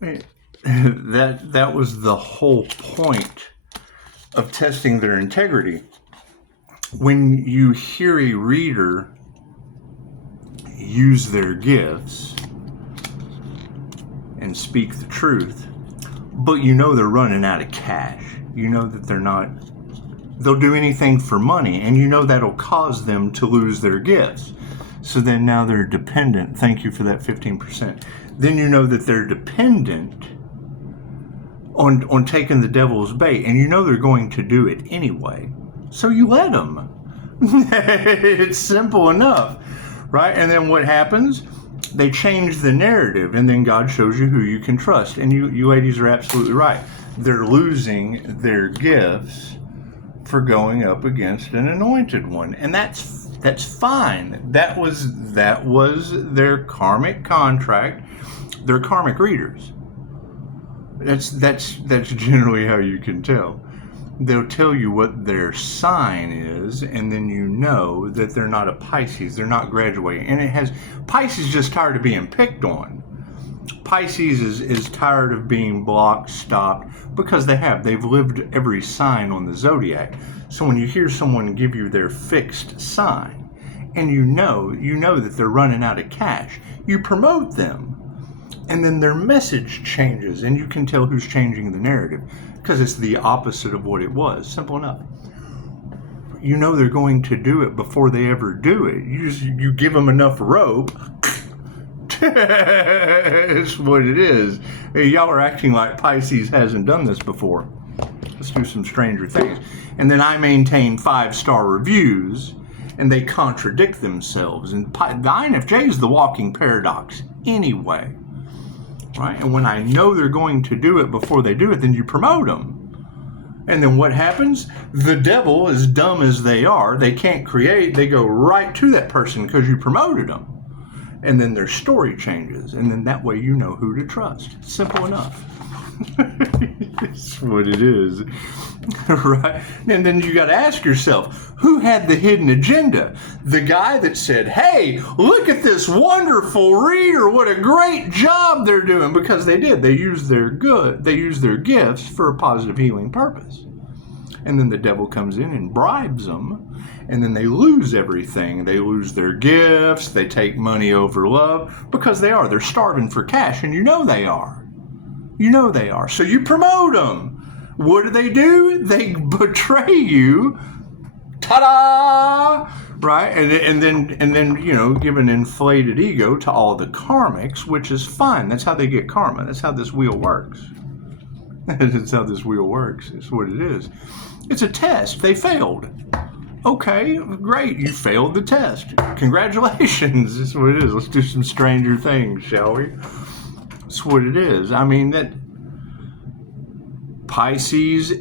That was the whole point of testing their integrity. When you hear a reader use their gifts and speak the truth, but you know they're running out of cash, you know that they'll do anything for money, and you know that'll cause them to lose their gifts. So then now they're dependent. Thank you for that 15%. Then you know that they're dependent on taking the devil's bait, and you know they're going to do it anyway. So you let them. It's simple enough, right? And then what happens? They change the narrative, and then God shows you who you can trust. And you ladies are absolutely right. They're losing their gifts for going up against an anointed one, and that's fine. That was their karmic contract. They're karmic readers. That's generally how you can tell. They'll tell you what their sign is, and then you know that they're not a Pisces. They're not graduating. And Pisces is just tired of being picked on. Pisces is tired of being blocked, stopped, because they've lived every sign on the zodiac. So when you hear someone give you their fixed sign, and you know that they're running out of cash, you promote them. And then their message changes, and you can tell who's changing the narrative, because it's the opposite of what it was. Simple enough. You know they're going to do it before they ever do it. You give them enough rope. It's what it is. Hey, y'all are acting like Pisces hasn't done this before. Let's do some stranger things. And then I maintain 5-star reviews, and they contradict themselves. And the INFJ is the walking paradox anyway. Right? And when I know they're going to do it before they do it, then you promote them. And then what happens? The devil, as dumb as they are, they can't create, they go right to that person because you promoted them. And then their story changes. And then that way you know who to trust. Simple enough. It's what it is. Right? And then you got to ask yourself, who had the hidden agenda? The guy that said, hey, look at this wonderful reader. What a great job they're doing. Because they did. They used their gifts for a positive healing purpose. And then the devil comes in and bribes them. And then they lose everything. They lose their gifts. They take money over love. Because they're starving for cash. And you know they are. You know they are. So you promote them. What do? They betray you. Ta-da! Right? And then give an inflated ego to all the karmics, which is fine. That's how they get karma. That's how this wheel works. That's how this wheel works. It's what it is. It's a test. They failed. Okay, great. You failed the test. Congratulations. That's what it is. Let's do some stranger things, shall we? That's what it is. I mean, the Pisces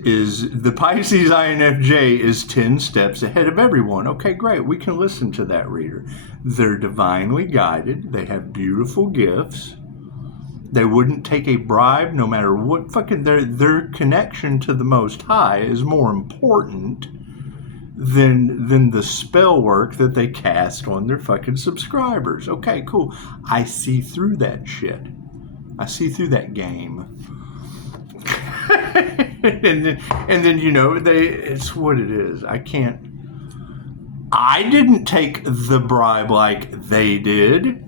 INFJ is 10 steps ahead of everyone. Okay, great. We can listen to that reader. They're divinely guided. They have beautiful gifts. They wouldn't take a bribe no matter what. Fucking their connection to the Most High is more important than the spell work that they cast on their fucking subscribers. Okay, cool. I see through that shit. I see through that game. and then it's what it is. I didn't take the bribe like they did.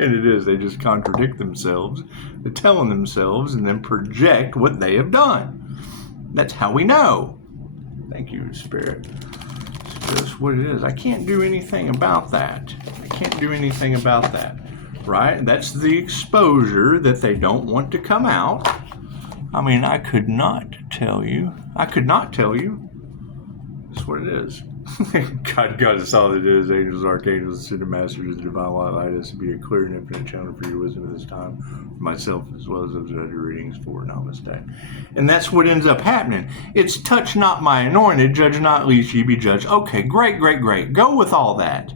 And it is, they just contradict themselves, they're telling themselves, and then project what they have done. That's how we know. Thank you, Spirit. That's what it is. I can't do anything about that. Right? That's the exposure that they don't want to come out. I mean, I could not tell you. That's what it is. God is all that is. Angels, archangels, ascended masters, the divine light us to be a clear and infinite channel for your wisdom at this time, for myself as well as those other readings for Namaste. And that's what ends up happening. It's touch not my anointed, judge not lest ye be judged. Okay, great. Go with all that.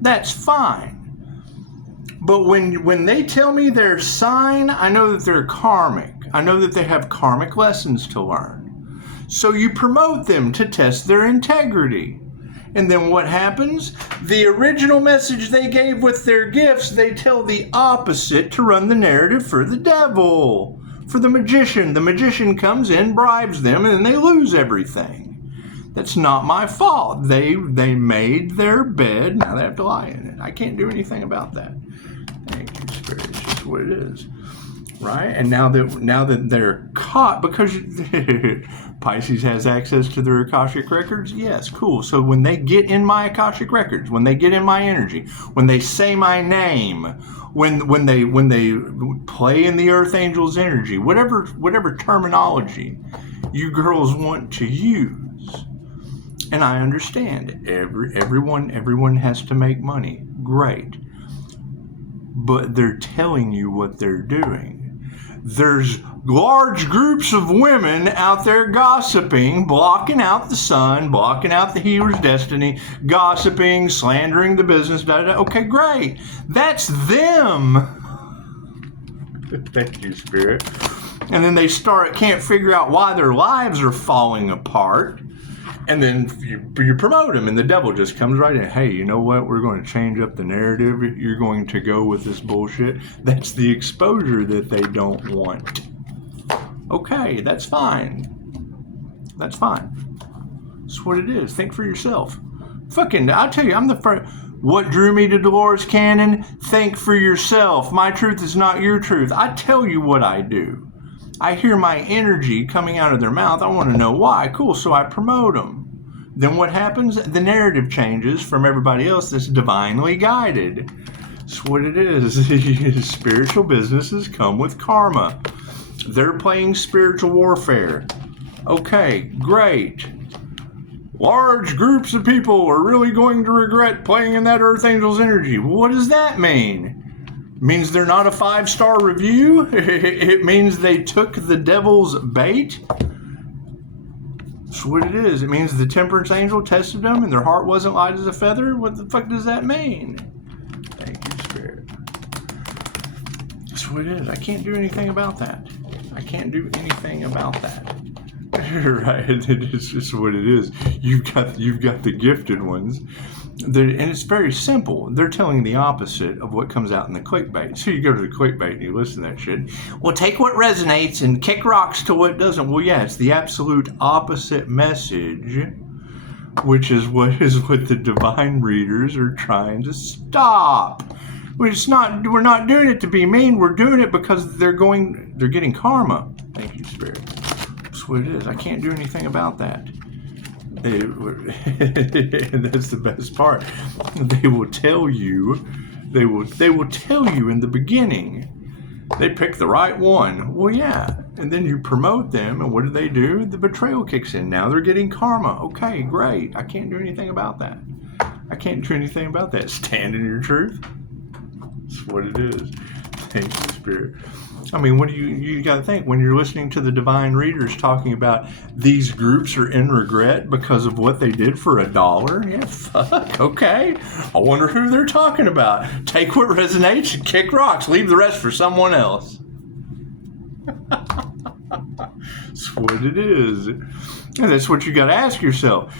That's fine. But when they tell me their sign, I know that they're karmic. I know that they have karmic lessons to learn. So you promote them to test their integrity. And then what happens? The original message they gave with their gifts, they tell the opposite to run the narrative for the devil. For the magician. The magician comes in, bribes them, and then they lose everything. That's not my fault. They made their bed, now they have to lie in it. I can't do anything about that. Thank you, Spirit. It's just what it is. Right? And now that they're caught, because Pisces has access to their Akashic records, yes, cool. So when they get in my Akashic records, when they get in my energy, when they say my name, when they play in the Earth Angel's energy, whatever terminology you girls want to use, and I understand everyone has to make money, great, but they're telling you what they're doing. There's large groups of women out there gossiping, blocking out the sun, blocking out the healer's destiny, gossiping, slandering the business, da-da-da. Okay, great. That's them. Thank you, Spirit. And then they can't figure out why their lives are falling apart. And then you promote them, and the devil just comes right in. Hey, you know what? We're going to change up the narrative. You're going to go with this bullshit. That's the exposure that they don't want. Okay, that's fine. That's fine. That's what it is. Think for yourself. Fucking, I'll tell you, I'm the first. What drew me to Dolores Cannon? Think for yourself. My truth is not your truth. I tell you what I do. I hear my energy coming out of their mouth. I want to know why. Cool, so I promote them. Then what happens? The narrative changes from everybody else that's divinely guided. That's what it is. Spiritual businesses come with karma. They're playing spiritual warfare. Okay, great. Large groups of people are really going to regret playing in that Earth Angel's energy. What does that mean? Means they're not a 5-star review? It means they took the devil's bait? That's what it is. It means the temperance angel tested them and their heart wasn't light as a feather? What the fuck does that mean? Thank you, Spirit. That's what it is. I can't do anything about that. I can't do anything about that. Right? It's just what it is. You've got the gifted ones. And it's very simple. They're telling the opposite of what comes out in the clickbait. So you go to the clickbait and you listen to that shit. Well, take what resonates and kick rocks to what doesn't. Well, yeah, it's the absolute opposite message, which is what the divine readers are trying to stop. We're not doing it to be mean. We're doing it because they're getting karma. Thank you, Spirit. That's what it is. I can't do anything about that. That's the best part. They will tell you. They will tell you in the beginning. They pick the right one. Well, yeah. And then you promote them, and what do? The betrayal kicks in. Now they're getting karma. Okay, great. I can't do anything about that. Stand in your truth. That's what it is. Thank you, Spirit. I mean, when you got to think, when you're listening to the divine readers talking about these groups are in regret because of what they did for $1, yeah, fuck, okay. I wonder who they're talking about. Take what resonates and kick rocks. Leave the rest for someone else. That's what it is. And that's what you got to ask yourself.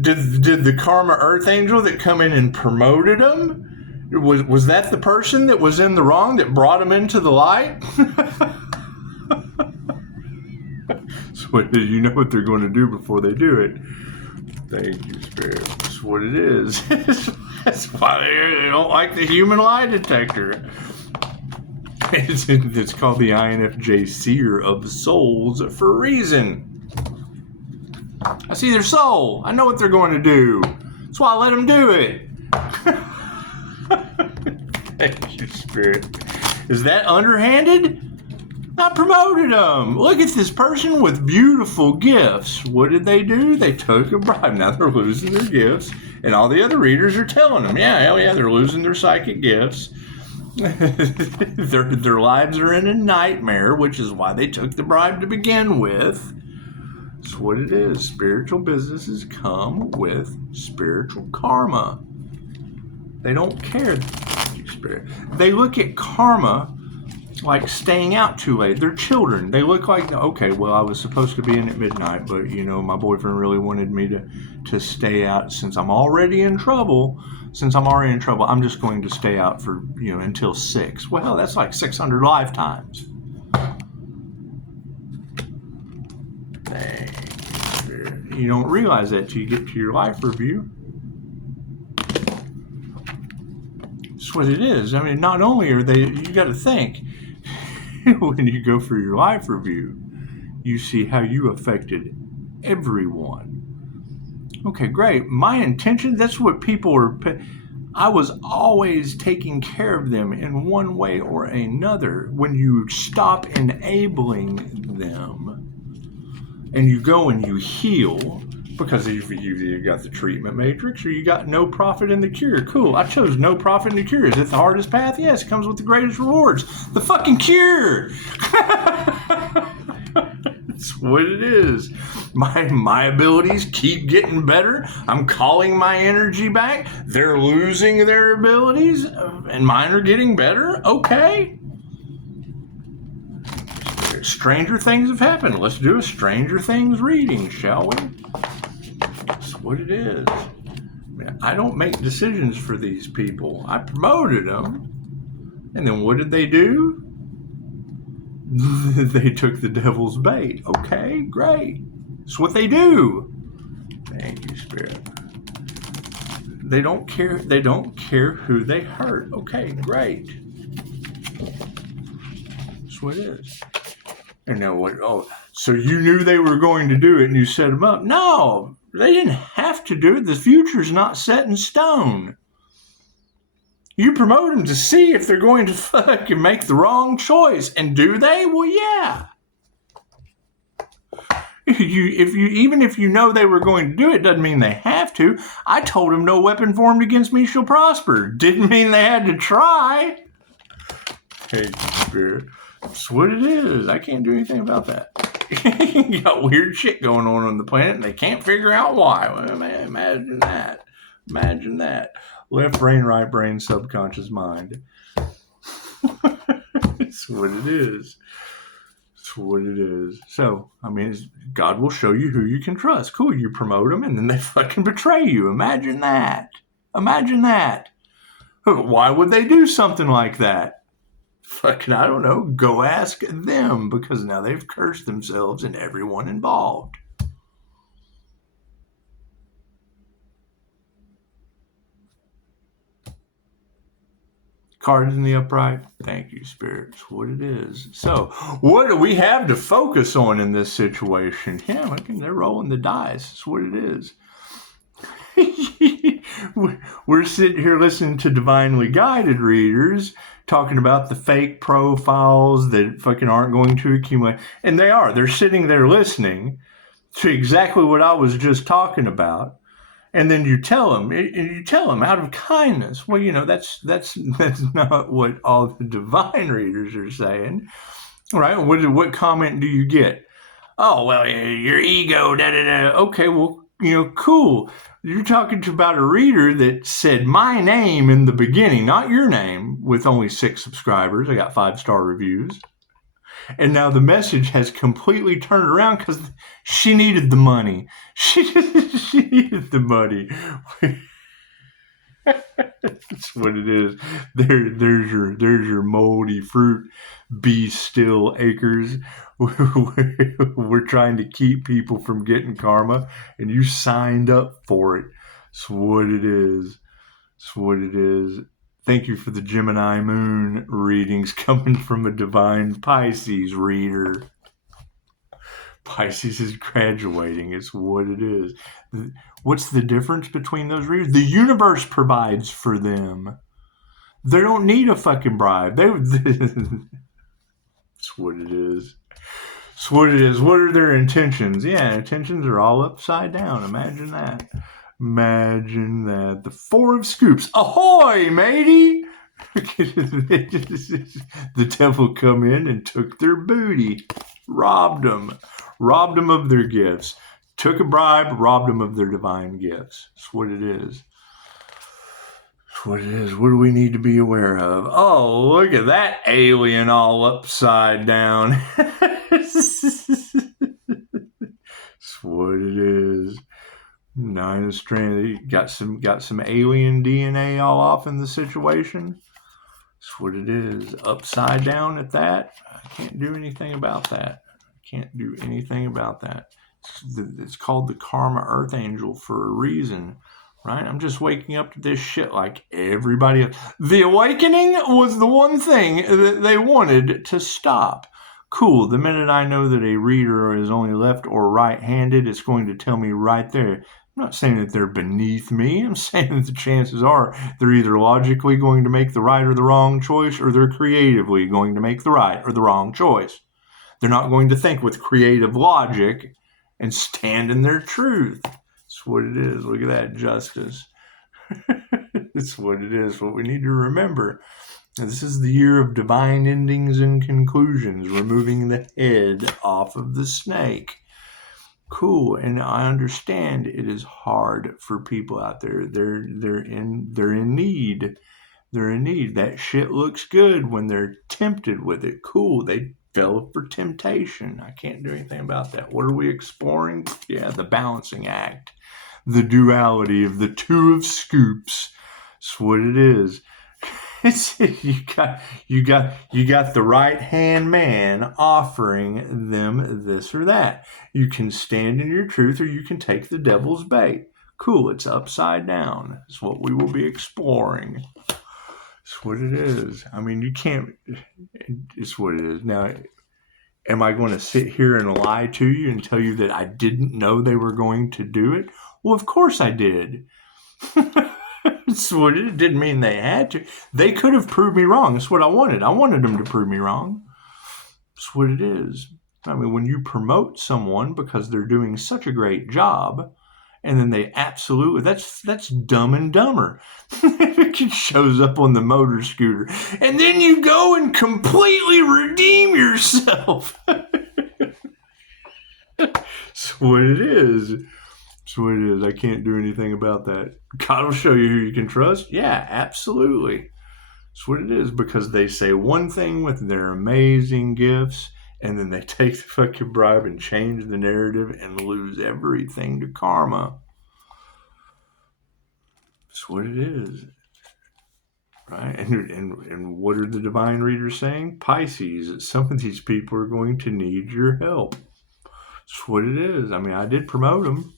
Did the karma earth angel that come in and promoted them? Was that the person that was in the wrong that brought him into the light? So you know what they're going to do before they do it. Thank you, Spirit. That's what it is. That's why they don't like the human lie detector. It's called the INFJ Seer of the Souls for a reason. I see their soul. I know what they're going to do. That's why I let them do it. Thank you, Spirit. Is that underhanded? I promoted them. Look at this person with beautiful gifts. What did they do? They took a bribe. Now they're losing their gifts. And all the other readers are telling them, yeah, hell yeah, they're losing their psychic gifts. Their lives are in a nightmare, which is why they took the bribe to begin with. That's what it is. Spiritual businesses come with spiritual karma. They don't care. Spirit. They look at karma like staying out too late. They're children. They look like, okay, well, I was supposed to be in at midnight, but, you know, my boyfriend really wanted me to stay out since I'm already in trouble. I'm just going to stay out for, you know, until 6. Well, that's like 600 lifetimes. You don't realize that till you get to your life review. That's what it is. I mean, not only are they, you got to think, when you go for your life review, you see how you affected everyone. Okay, great. My intention, that's what people are, I was always taking care of them in one way or another. When you stop enabling them and you go and you heal, because you got the treatment matrix or you got no profit in the cure. Cool. I chose no profit in the cure. Is it the hardest path? Yes. It comes with the greatest rewards. The fucking cure. That's what it is. My abilities keep getting better. I'm calling my energy back. They're losing their abilities and mine are getting better. Okay. Stranger things have happened. Let's do a Stranger Things reading, shall we? That's what it is. I don't make decisions for these people. I promoted them. And then what did they do? They took the devil's bait. Okay, great. That's what they do. Thank you, Spirit. They don't care. They don't care who they hurt. Okay, great. That's what it is. And now what? Oh, so you knew they were going to do it and you set them up. No, they didn't have to do it. The future's not set in stone. You promote them to see if they're going to fucking make the wrong choice. And do they? Well, yeah. Even if you know they were going to do it, doesn't mean they have to. I told them no weapon formed against me shall prosper. Didn't mean they had to try. Hey, Spirit. That's what it is. I can't do anything about that. You got weird shit going on the planet and they can't figure out why. Well, man, imagine that. Imagine that. Left brain, right brain, subconscious mind. That's what it is. That's what it is. So, I mean, God will show you who you can trust. Cool, you promote them and then they fucking betray you. Imagine that. Imagine that. Why would they do something like that? Fucking, I don't know. Go ask them, because now they've cursed themselves and everyone involved. Cards in the upright. Thank you, Spirit. That's what it is. So, what do we have to focus on in this situation? Yeah, they're rolling the dice. That's what it is. We're sitting here listening to divinely guided readers talking about the fake profiles that fucking aren't going to accumulate. And they are. They're sitting there listening to exactly what I was just talking about. And then you tell them out of kindness. Well, you know, that's not what all the divine readers are saying. Right? What comment do you get? Oh, well, your ego, da-da-da. Okay, well, you know, cool. You're talking about a reader that said my name in the beginning, not your name, with only 6 subscribers. I got 5-star reviews. And now the message has completely turned around because she needed the money. She needed the money. That's what it is. There's your moldy fruit. Be still, acres. We're trying to keep people from getting karma, and you signed up for it. That's what it is. That's what it is. Thank you for the Gemini moon readings coming from a divine Pisces reader. Pisces is graduating. It's what it is. What's the difference between those readers? The universe provides for them. They don't need a fucking bribe. That's what it is. That's what it is. What are their intentions? Yeah, intentions are all upside down. Imagine that. Imagine that. The 4 of scoops. Ahoy, matey! The devil come in and took their booty. Robbed them of their gifts. Took a bribe, robbed them of their divine gifts. That's what it is. That's That's what it is. What do we need to be aware of? Oh, look at that alien all upside down. That's what it is. 9 of Strength. Got some alien DNA all off in the situation. That's what it is. Upside down at that. I can't do anything about that. It's called the Karma Earth Angel for a reason, right? I'm just waking up to this shit like everybody else. The awakening was the one thing that they wanted to stop. Cool. The minute I know that a reader is only left or right-handed, it's going to tell me right there. I'm not saying that they're beneath me. I'm saying that the chances are they're either logically going to make the right or the wrong choice, or they're creatively going to make the right or the wrong choice. They're not going to think with creative logic and stand in their truth. That's what it is. Look at that, justice. It's what it is. What we need to remember. This is the year of divine endings and conclusions, removing the head off of the snake. Cool, and I understand it is hard for people out there. They're in need. They're in need. That shit looks good when they're tempted with it. Cool, they fell for temptation. I can't do anything about that. What are we exploring? Yeah, the balancing act, the duality of the two of scoops. That's what it is. You got the right hand man offering them this or that. You can stand in your truth, or you can take the devil's bait. Cool, it's upside down. It's what we will be exploring. It's what it is. I mean, you can't. It's what it is. Now, am I going to sit here and lie to you and tell you that I didn't know they were going to do it? Well, of course I did. That's what it didn't mean they had to. They could have proved me wrong. That's what I wanted. I wanted them to prove me wrong. That's what it is. I mean, when you promote someone because they're doing such a great job, and then they absolutely, that's Dumb and Dumber. It shows up on the motor scooter. And then you go and completely redeem yourself. That's what it is. That's what it is. I can't do anything about that. God will show you who you can trust. Yeah, absolutely. That's what it is, because they say one thing with their amazing gifts, and then they take the fucking bribe and change the narrative and lose everything to karma. That's what it is. Right? And what are the divine readers saying? Pisces, some of these people are going to need your help. That's what it is. I mean, I did promote them.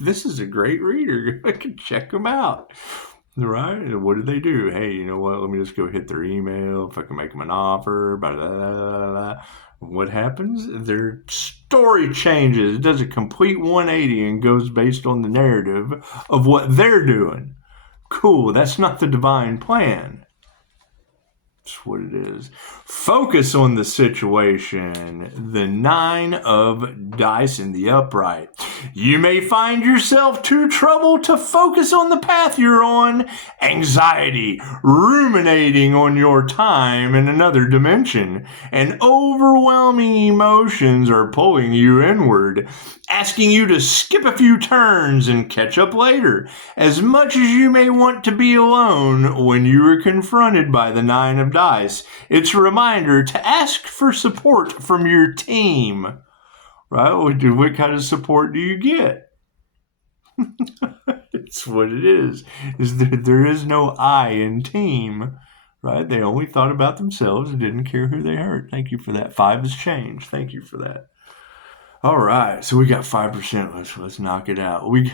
This is a great reader. I can check them out. Right? And what did they do? Hey, you know what? Let me just go hit their email. If I can make them an offer. Blah, blah, blah, blah. What happens? Their story changes. It does a complete 180 and goes based on the narrative of what they're doing. Cool. That's not the divine plan. That's what it is. Focus on the situation. The 9 of dice in the upright. You may find yourself too troubled to focus on the path you're on. Anxiety, ruminating on your time in another dimension, and overwhelming emotions are pulling you inward, asking you to skip a few turns and catch up later. As much as you may want to be alone when you are confronted by the 9 of dice, it's a reminder to ask for support from your team. Right? What kind of support do you get? It's what it is. There is no I in team. Right? They only thought about themselves and didn't care who they hurt. Thank you for that. 5 is change. Thank you for that. All right, so we got 5%. Let's knock it out. We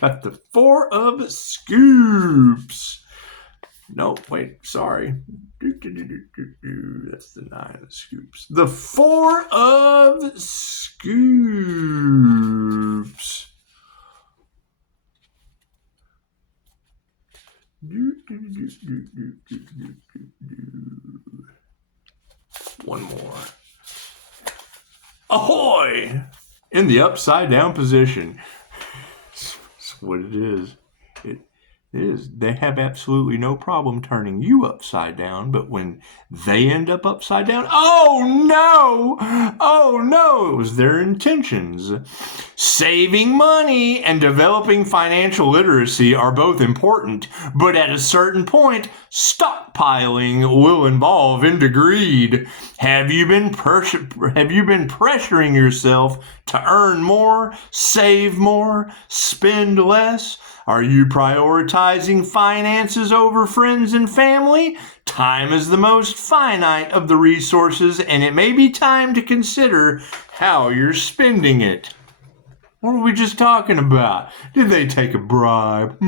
got the 4 of scoops. No, wait, sorry. That's the 9 of scoops. The 4 of scoops. One more. Ahoy! In the upside down position. That's what it is. It is. They have absolutely no problem turning you upside down, but when they end up upside down, oh no! Oh no! It was their intentions. Saving money and developing financial literacy are both important, but at a certain point, stockpiling will evolve into greed. Have you been pressuring yourself to earn more, save more, spend less? Are you prioritizing finances over friends and family? Time is the most finite of the resources, and it may be time to consider how you're spending it. What were we just talking about? Did they take a bribe?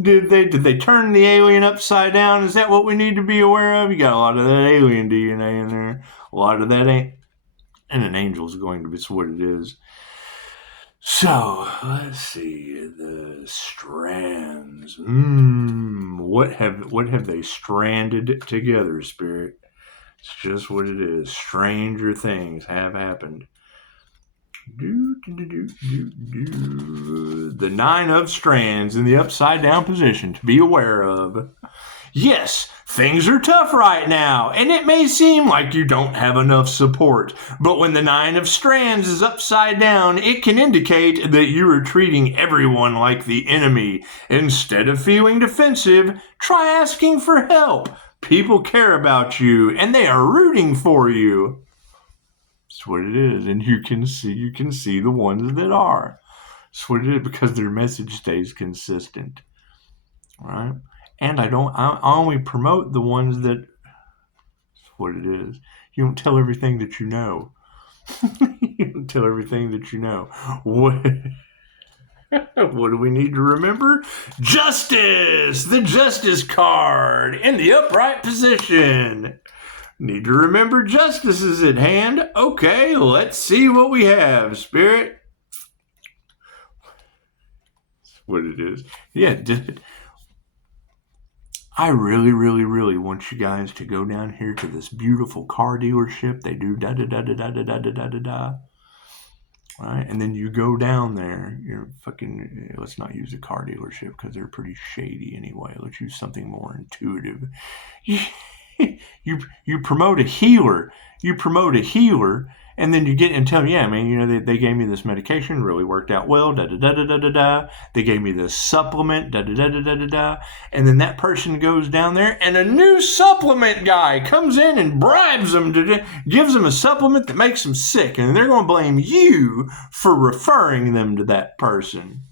Did they turn the alien upside down? Is that what we need to be aware of? You got a lot of that alien DNA in there. A lot of that ain't. And an angel is going to be what it is. So, let's see, the strands. What have they stranded together, Spirit? It's just what it is. Stranger things have happened. The 9 of strands in the upside down position to be aware of. Yes, things are tough right now, and it may seem like you don't have enough support, but when the 9 of strands is upside down, it can indicate that you are treating everyone like the enemy. Instead of feeling defensive, try asking for help. People care about you, and they are rooting for you. That's what it is, and you can see the ones that are. That's what it is, because their message stays consistent, right? And I only promote the ones that, that's what it is. You don't tell everything that you know. You don't tell everything that you know. What do we need to remember? Justice! The Justice card in the upright position. Need to remember justice is at hand. Okay, let's see what we have, Spirit. That's what it is. Yeah, I really, really, really want you guys to go down here to this beautiful car dealership. They do da-da-da-da-da-da-da-da-da-da. Right? And then you go down there. You're fucking, let's not use a car dealership because they're pretty shady anyway. Let's use something more intuitive. You promote a healer. And then you get and tell them, yeah, man, they gave me this medication, really worked out well, da-da-da-da-da-da-da. They gave me this supplement, da-da-da-da-da-da-da. And then that person goes down there, and a new supplement guy comes in and bribes them, gives them a supplement that makes them sick. And they're going to blame you for referring them to that person.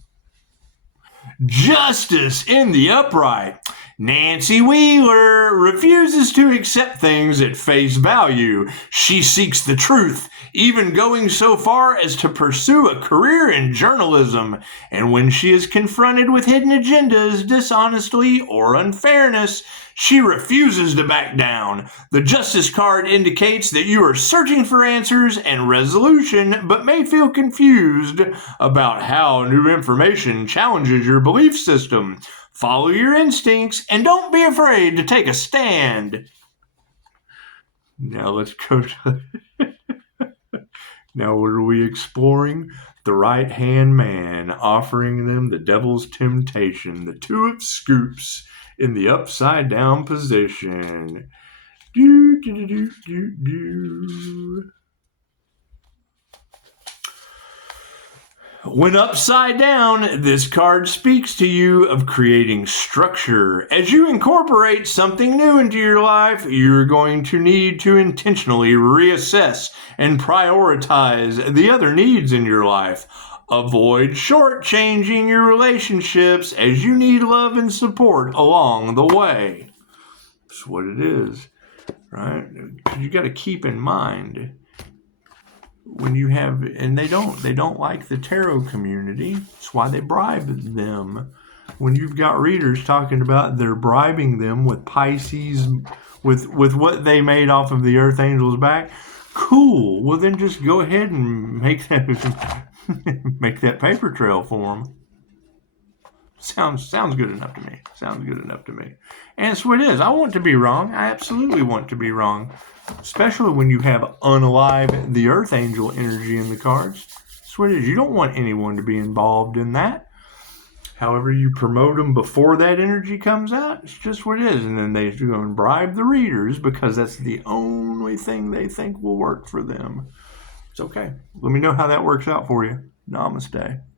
Justice in the upright. Nancy Wheeler refuses to accept things at face value. She seeks the truth, even going so far as to pursue a career in journalism. And when she is confronted with hidden agendas, dishonesty, or unfairness, she refuses to back down. The Justice card indicates that you are searching for answers and resolution, but may feel confused about how new information challenges your belief system. Follow your instincts and don't be afraid to take a stand. Now let's go to... Now what are we exploring? The right-hand man, offering them the devil's temptation. The 2 of scoops in the upside-down position. When upside down, this card speaks to you of creating structure. As you incorporate something new into your life, you're going to need to intentionally reassess and prioritize the other needs in your life. Avoid shortchanging your relationships as you need love and support along the way. That's what it is, right? You got to keep in mind when you have, and they don't like the tarot community. That's why they bribe them. When you've got readers talking about they're bribing them with Pisces, with what they made off of the Earth Angel's back, cool. Well, then just go ahead and make that paper trail for them. Sounds good enough to me. Sounds good enough to me. And that's what it is. I want to be wrong. I absolutely want to be wrong. Especially when you have Unlive, the Earth Angel energy in the cards. That's what it is. You don't want anyone to be involved in that. However, you promote them before that energy comes out. It's just what it is. And then they go and bribe the readers because that's the only thing they think will work for them. It's okay. Let me know how that works out for you. Namaste.